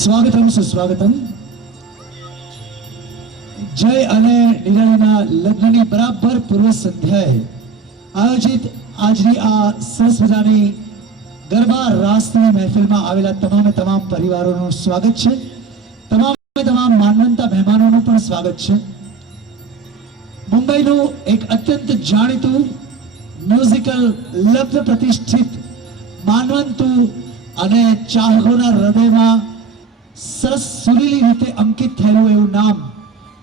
स्वागतम सुस्वागतम। जय અને નિરાલીના લગ્નની બરાબર પૂર્વ સંધ્યાએ આયોજિત આજની આ સરસ મજાની ગરબા રાસની મહેફિલમાં આવેલા તમામ પરિવારોનું સ્વાગત છે। તમામ માનવંતા મહેમાનોનું પણ સ્વાગત છે। મુંબઈનું એક અત્યંત જાણીતું મ્યુઝિકલ લગ્ન પ્રતિષ્ઠિત માનવંતું અને ચાહકોના હૃદયમાં સરસ સુરીલી રીતે અંકિત થયેલું એવું નામ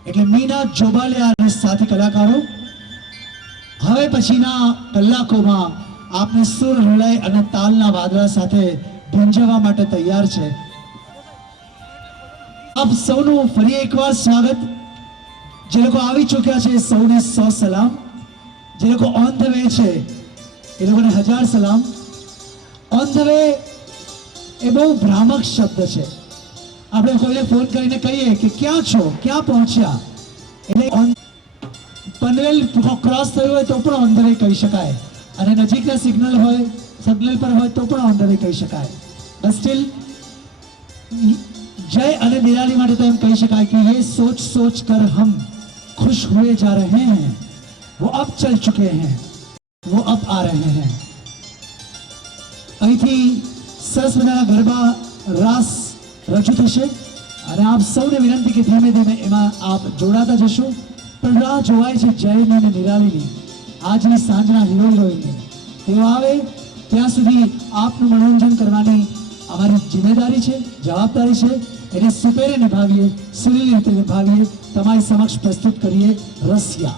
એટલે મીના જોબાલિયા અને સાથી કલાકારો હવે પછીના કલાકોમાં આપને સુર હૃદય અને તાલના વાદળા સાથે ભીંજવા માટે તૈયાર છે। આપ સૌનું ફરી એકવાર સ્વાગત। જે લોકો આવી ચૂક્યા છે સૌને 100 સલામ। જે લોકો ઓન ધ વે છે એ લોકોને 1000 સલામ। ઓન ધ વે એ બહુ ભ્રામક શબ્દ છે। આપણે કોઈને ફોન કરીને કહીએ કે ક્યાં છો, ક્યાં પહોંચ્યા, એટલે પનવેલ ક્રોસ થયું હોય તો પણ ઓન ધ વે કહી શકાય અને નજીકના સિગ્નલ પર હોય તો પણ ઓન ધ વે કહી શકાય। બટ સ્ટીલ जय અને નિરાલી માટે તો એમ કહી શકાય કે ये सोच सोच कर हम खुश हुए जा रहे हैं, वो अब चल चुके हैं, वो अब आ रहे हैं। અહીંથી સરસ મજાના ગરબા રાસ રજૂ થશે અને આપ સૌને વિનંતી કે ધીમે ધીમે એમાં આપ જોડાતા જશો। પણ રાહ જોવાય છે જયની અને નિરાલીની, આજની સાંજના હીરો હિરોઈનની। તેઓ આવે ત્યાં સુધી આપનું મનોરંજન કરવાની અમારી જિમ્મેદારી છે, જવાબદારી છે। એને સુપેરે નિભાવીએ, સુરીલી રીતે નિભાવીએ, તમારી સમક્ષ પ્રસ્તુત કરીએ રસિયા।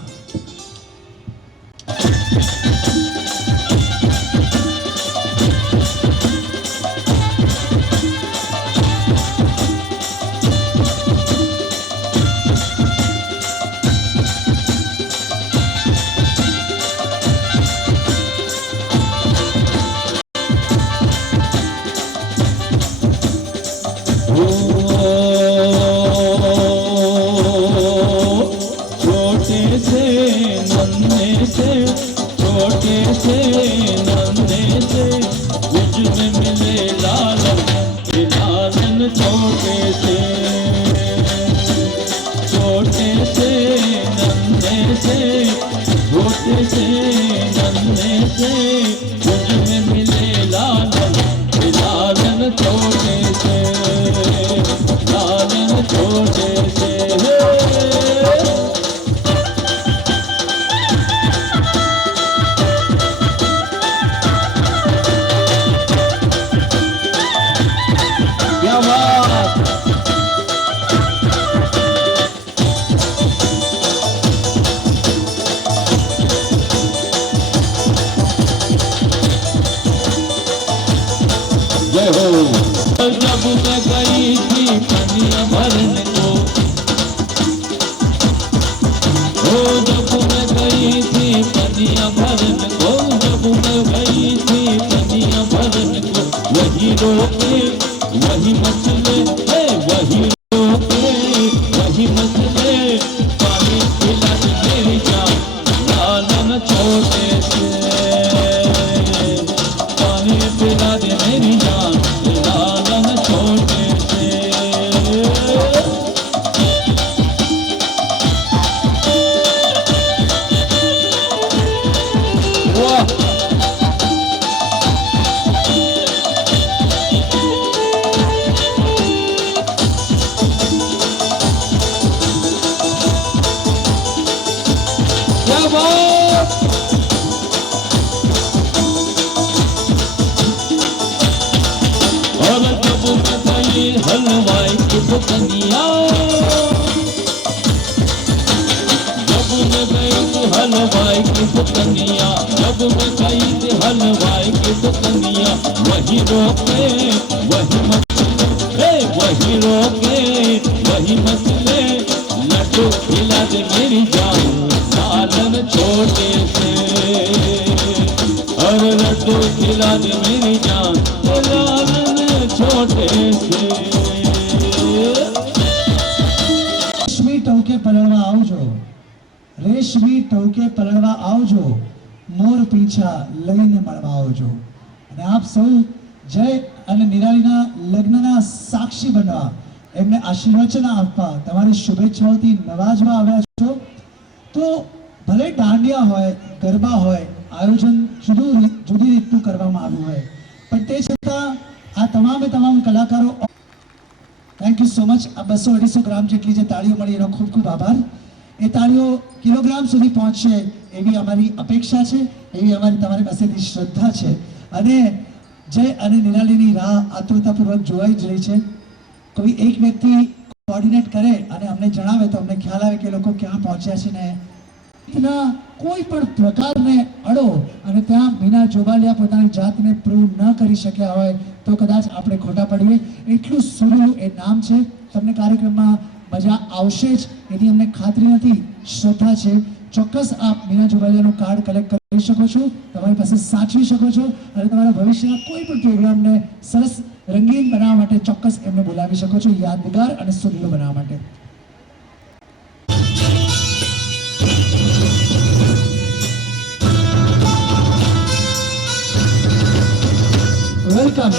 जिंदाबाद। और जब मैं गई हलवाई की दुकनिया, जब मैं गई थी हलवाई की दुकनिया, जब मैं गई थी हलवाई की दुकनिया, वही रोके वही मचले, वही रोके वही मचले, लड्डू खिला दे मेरी जान सालन छोटे से, और लड्डू खिला दे मेरी जान सालन छोटे से। રેશમી ટવકે પલળવા આવજો, રેશમી ટવકે પલળવા આવજો, મોર પીંછા લઈને મળવા આવજો. અને આપ સૌ જય અને નિરાલીના લગ્નના સાક્ષી બનવા, એમને આશીર્વચન આપવા, તમારી શુભેચ્છાઓથી નવાજવા આવ્યા છો. તો ભલે દાંડિયા હોય, ગરબા હોય, આયોજન જુદી રીતનું કરવામાં આવ્યું હોય, પણ તે છતાં આ તમામ કલાકારો, થેન્ક યુ સો મચ. આ 200-250 ગ્રામ જેટલી જે તાળીઓ મળી એનો ખૂબ ખૂબ આભાર. એ તાળીઓ કિલોગ્રામ સુધી પહોંચશે એવી અમારી અપેક્ષા છે, એવી અમારી તમારી પાસેથી શ્રદ્ધા છે. અને જય અને નિરાલીની રાહ આતુરતાપૂર્વક જોવાઈ જ રહી છે. કોઈ એક વ્યક્તિ કોઓર્ડિનેટ કરે અને અમને જણાવે તો અમને ખ્યાલ આવે કે લોકો ક્યાં પહોંચ્યા છે. ને કોઈ પણ પ્રકારને અડો અને ત્યાં મીના જોબાલિયા પોતાની જાતને પ્રૂવ ન કરી શક્યા હોય તો કદાચ આપણે ખોટા પડીએ. એટલું સુરેલું એ નામ છે. તમને કાર્યક્રમમાં મજા આવશે જ એની અમને ખાતરી નથી, શ્રદ્ધા છે. ચોક્કસ આપ મીના જોબાલિયાનું કાર્ડ કલેક્ટ કરી શકો છો, તમારી પાસે સાચવી શકો છો અને તમારા ભવિષ્યના કોઈ પણ પ્રોગ્રામને સરસ રંગીન બનાવવા માટે ચોક્કસ એમને બોલાવી શકો છો, યાદગાર અને સુરેલો બનાવવા માટે. વેલકમ.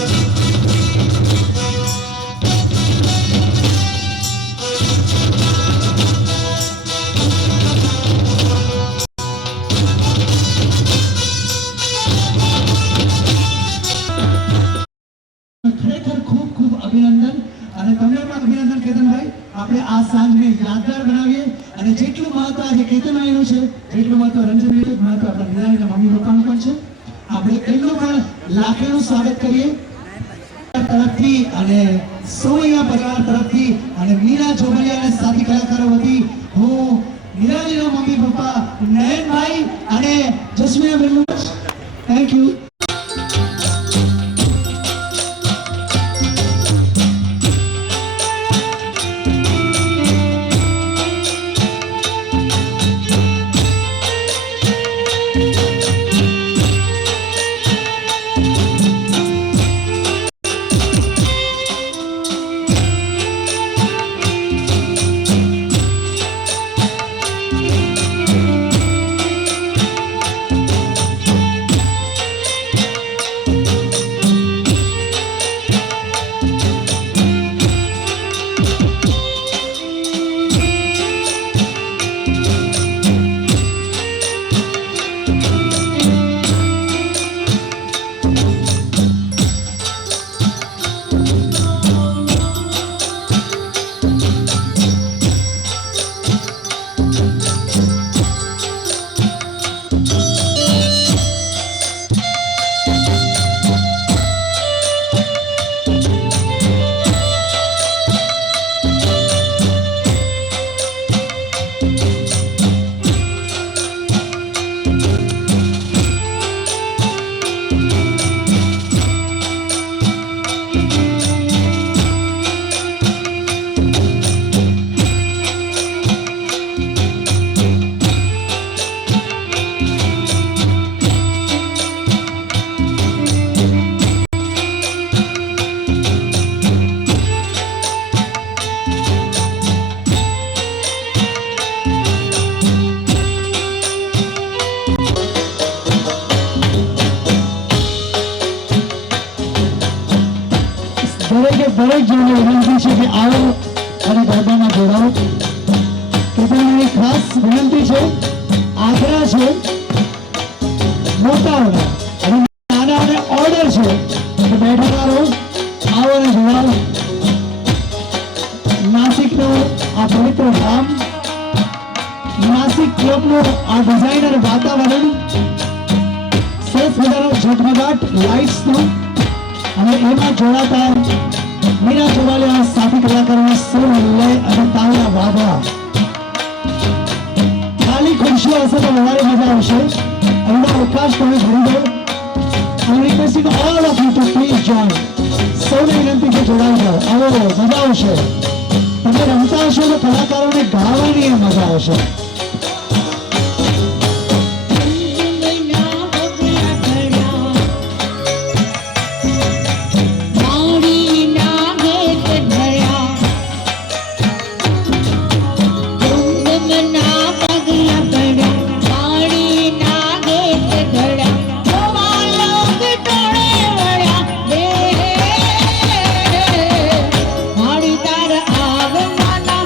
ખરેખર ખૂબ ખૂબ અભિનંદન. અને તમને પણ અભિનંદન કેતનભાઈ. આપણે આ સાંજને યાદગાર બનાવીએ અને જેટલું મહત્વ આજે કેતનભાઈનું છે એટલું મહત્વ રંજનભાઈનું, મહત્વ આપણા નિરાલીના મમ્મી પપ્પાનું પણ છે. આપણે એમનું પણ લાખેનું સ્વાગત કરીએ તરફથી અને સોમૈયા પરિવાર તરફથી અને મીના જોબલિયા અને સાથી કલાકારો વતી હું નિરાલીના મમ્મી પપ્પા નયનભાઈ અને જસ્મીના, થેન્ક યુ. દરેક જણને વિનંતી છે કે આવો અને ગરબામાં જોડાઓ. કેતનભાઈ ખાસ વિનંતી છે, આગ્રહ છે મોટાઓને અને નાનાઓને ઓર્ડર છે કે બેઠા રહો, આવો અને જોડાઓ. નાસિકનું આ પવિત્ર ધામ નાસિક ક્લબનું આ ડિઝાઇનર વાતાવરણ, સરસ મજાનો ઝગમગાટ લાઇટ્સનો અને એમાં જોડાતા મીરા જોવાલિયા સાથી કલાકારોના સુર, લય અને તાલના વાદળા. ખાલી ખુરશીઓ હશે તો વધારે મજા આવશે. એનો અવકાશ તમે ભરી દો. I'm requesting all of you to please join. સૌને વિનંતી છે જોડાઈ જાઓ. આવો મજા આવશે. તમે રમતા હશો તો કલાકારોને ગાવાની એ મજા આવશે. મારી તાર આવવાના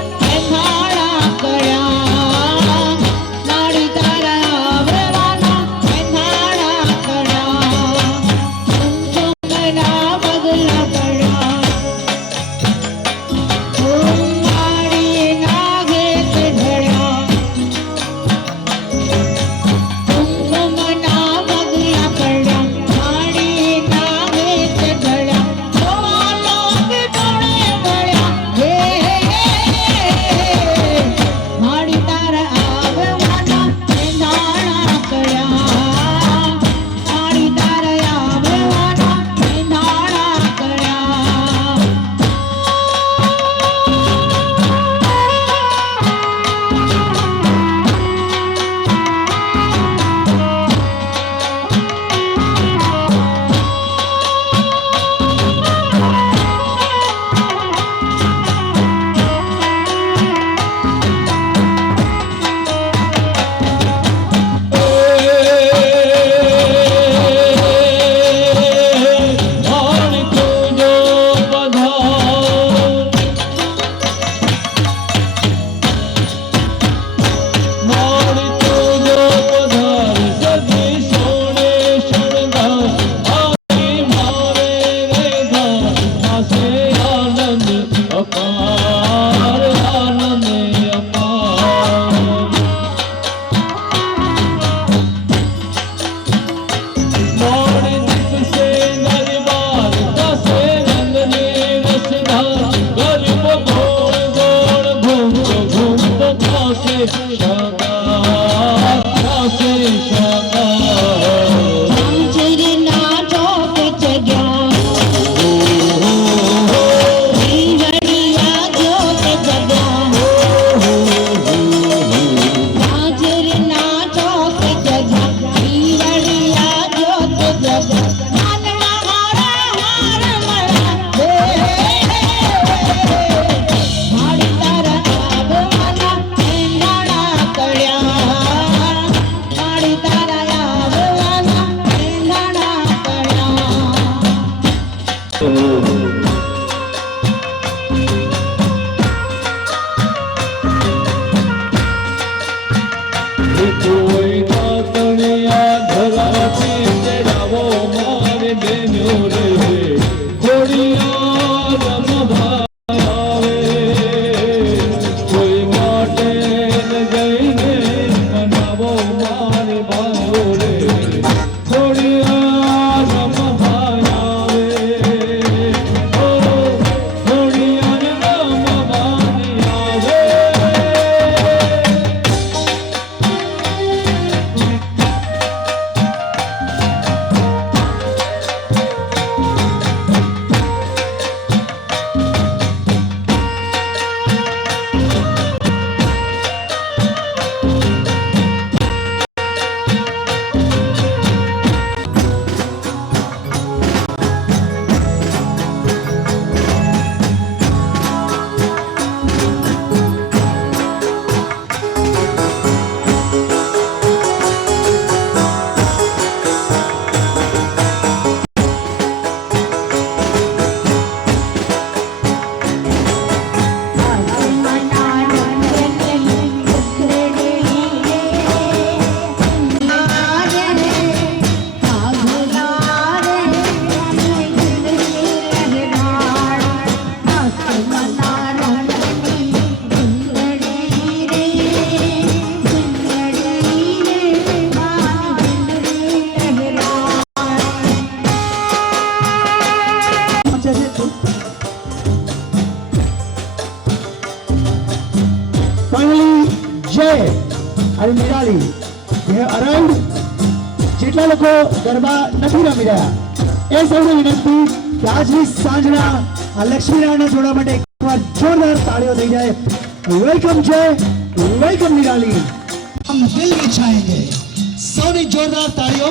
નિરાલી they have arrived. જેટલા લોકો ગરબા નથી રમી રહ્યા એ સૌને વિનંતી કે આજની સાંજના આ લક્ષ્મીનારાયણના જોડા માટે એકવાર જોરદાર તાળીઓ થઈ જાય. વેલકમ જય, વેલકમ નિરાલી. हम दिल में छाएंगे. સૌની જોરદાર તાળીઓ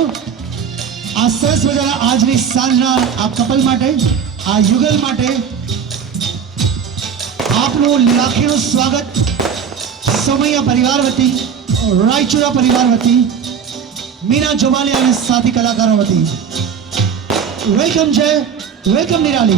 આ સરસ મજાના આજની સાંજના આ કપલ માટે, આ યુગલ માટે આપનું લાખીનું સ્વાગત સમૈયા પરિવાર વતી, રાયચુરા પરિવાર વતી, મીના જોમાલિયા અને સાથી કલાકારો વતી વેલકમ છે, વેલકમ નિરાલી.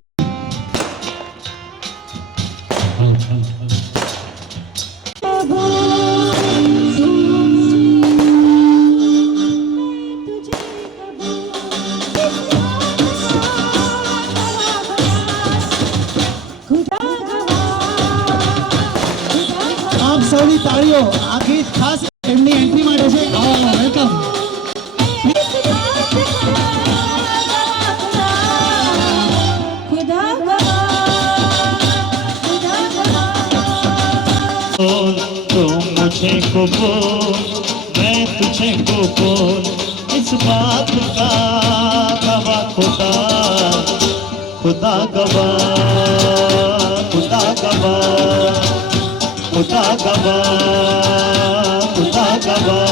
આપ સૌની તાળીઓ આ ગીત ખાસ એમની એન્ટ્રી માટે છે. વેલકમ. तो मुझे को बोल, मैं तुझे को बोल, इस बात का गवाह खुदा, खुदा गवाह, खुदा गवाह, खुदा गवाह, खुदा गवाह.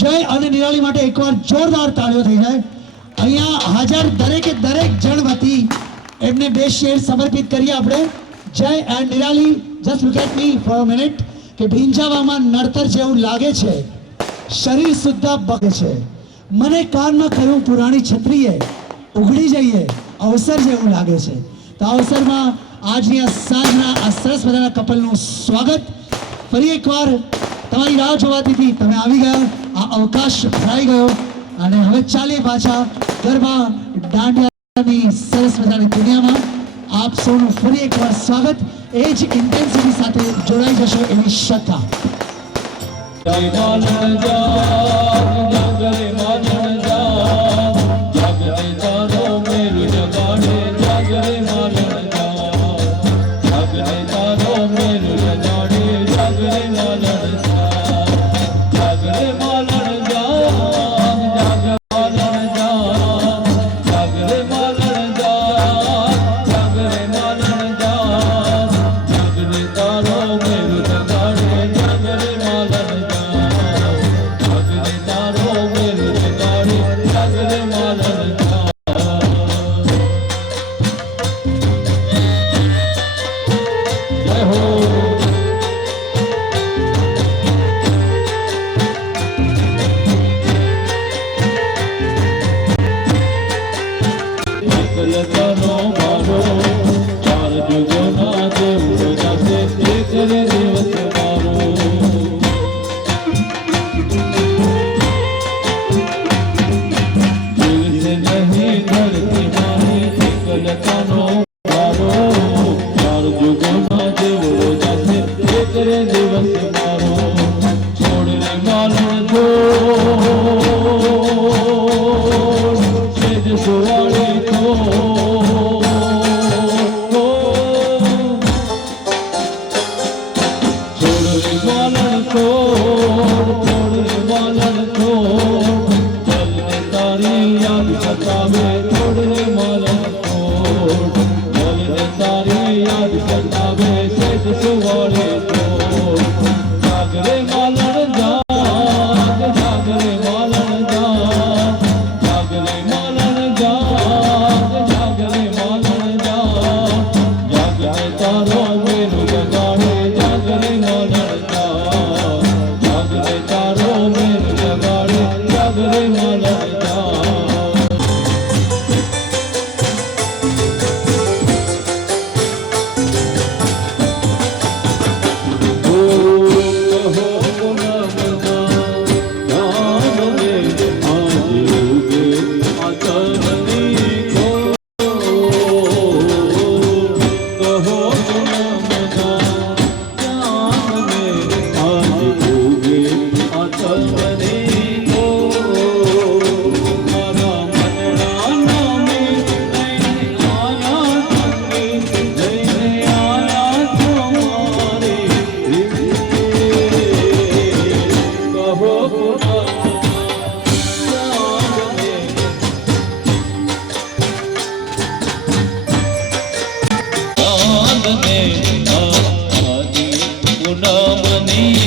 જય અને નિરાલી માટે એકવાર જોરદાર તાળીઓ થઈ જાય. અહીંયા હાજર દરેકે દરેક જણ વતી એમને બે શેર સમર્પિત કરીએ આપણે. Jay and Nirali, just look at me for a minute કે ભીંજાવામાં નડતર જેવું લાગે છે, શરીર સુદ્ધા બગે છે, મને કાનમાં કહ્યું પુરાણી છત્રીએ ઉઘડી જઈએ અવસર જેવું લાગે છે. તો આ અવસરમાં આજની આ સાંજના આ સરસ મજાના કપલનું સ્વાગત. ફરી એકવાર તમારી રાહ જોવાતી હતી, તમે આવી ગયા, આ અવકાશ ભરાઈ ગયો અને હવે ચાલીએ પાછા ગરબા દાંડિયાની સરસ મજાની દુનિયામાં. આપ સૌનું ફરી એકવાર સ્વાગત. એ જ ઇન્ટેન્સિટી સાથે જોડાઈ જશો એવી શ્રદ્ધા. गुना मनी